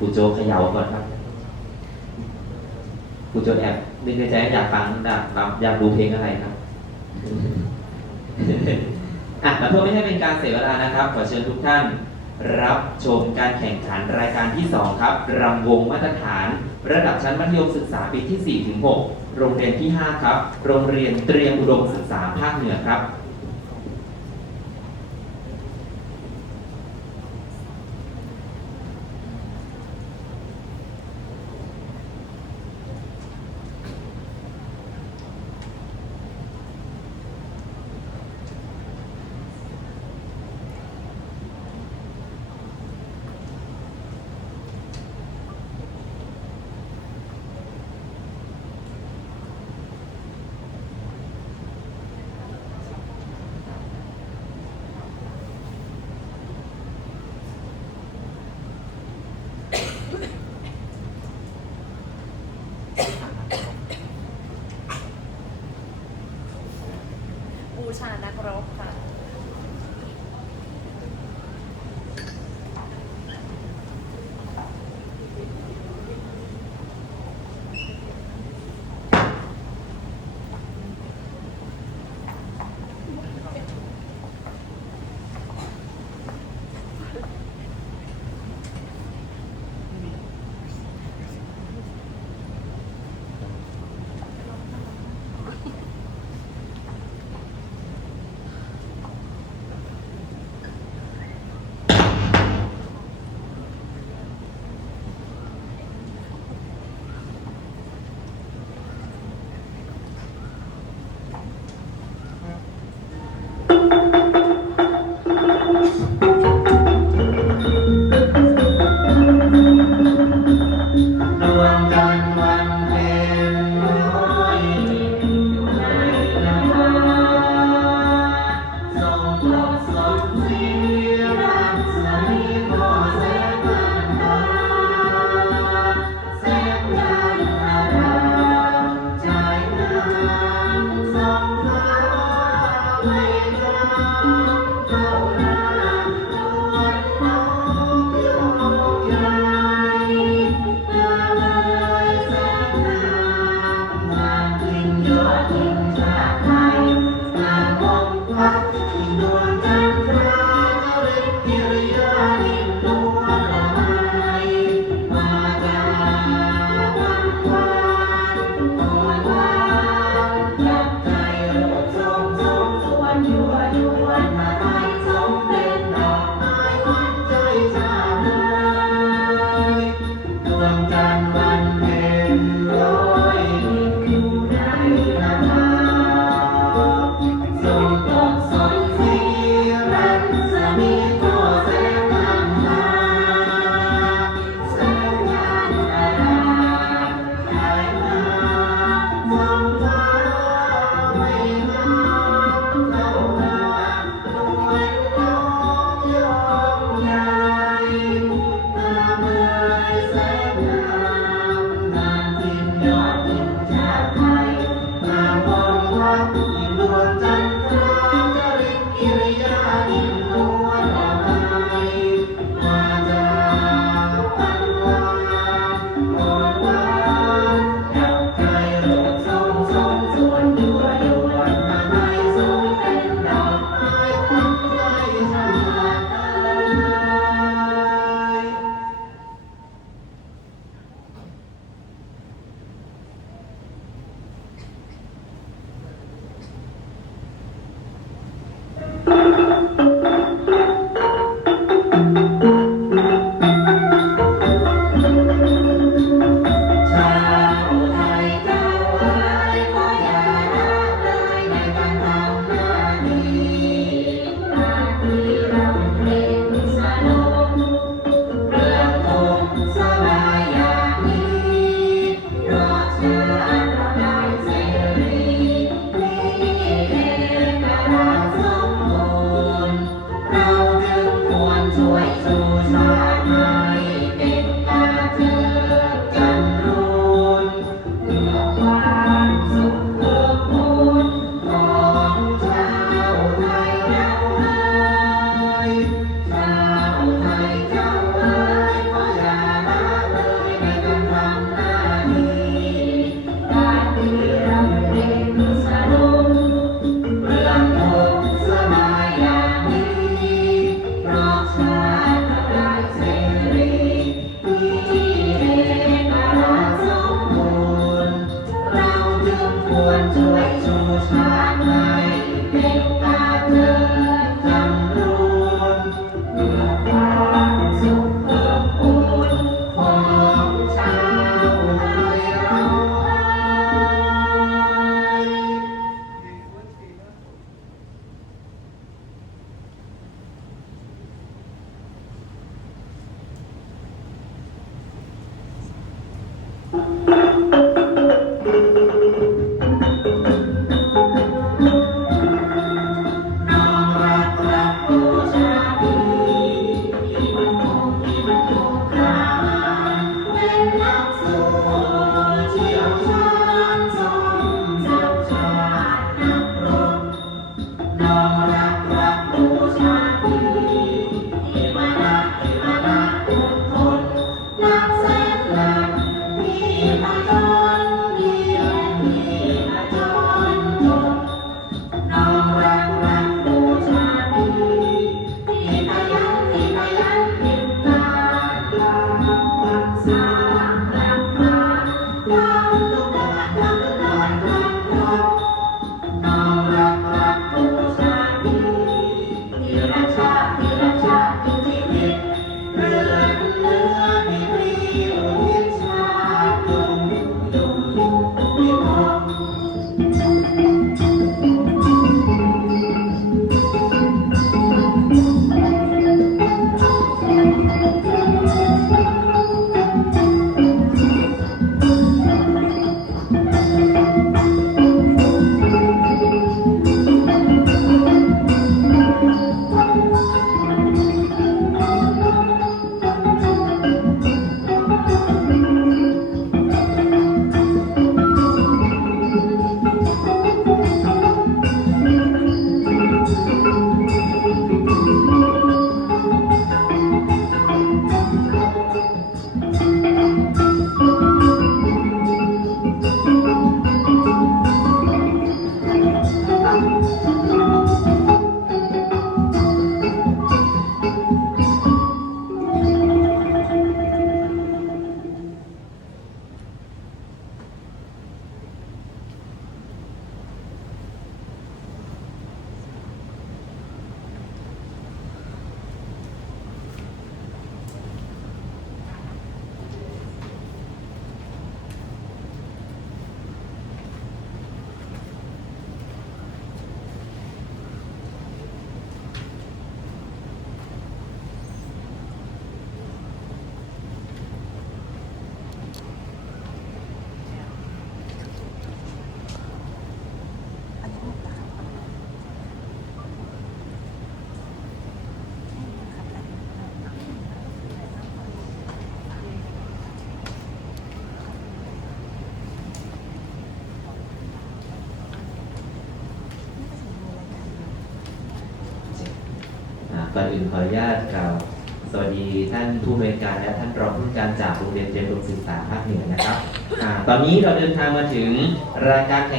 ครูโจเขย่าก่อนครับครูโจแอบนึกในใจอยากฟังอยากรับอยากดูเพลงอะไรครับอะแล้วเพื่อไม่ให้เป็นการเสียเวลานะครับ ขอเชิญทุกท่านรับชมการแข่งขันรายการที่ 2 ครับรำวงมาตรฐาน ระดับชั้นมัธยมศึกษาปีที่4ถึง6โรงเรียนที่ 5 ครับ โรงเรียนเตรียมอุดมศึกษาภาคเหนือครับูชานักรบค่ะ one ช่วยสู่ชาติไตาเจอจันรูนเพื่วามสุขเพื่อคูของชาวไทยเราเลยชาวไทย ก่อนอื่นขออนุญาตกล่าวสวัสดีท่านผู้บริการและท่านรองผู้นการจากโรงเรียนเตรียมอุดมศึกษาภาคเหนือนะครับอาตอนนี้เราเดินทางมาถึงรายการแข่ง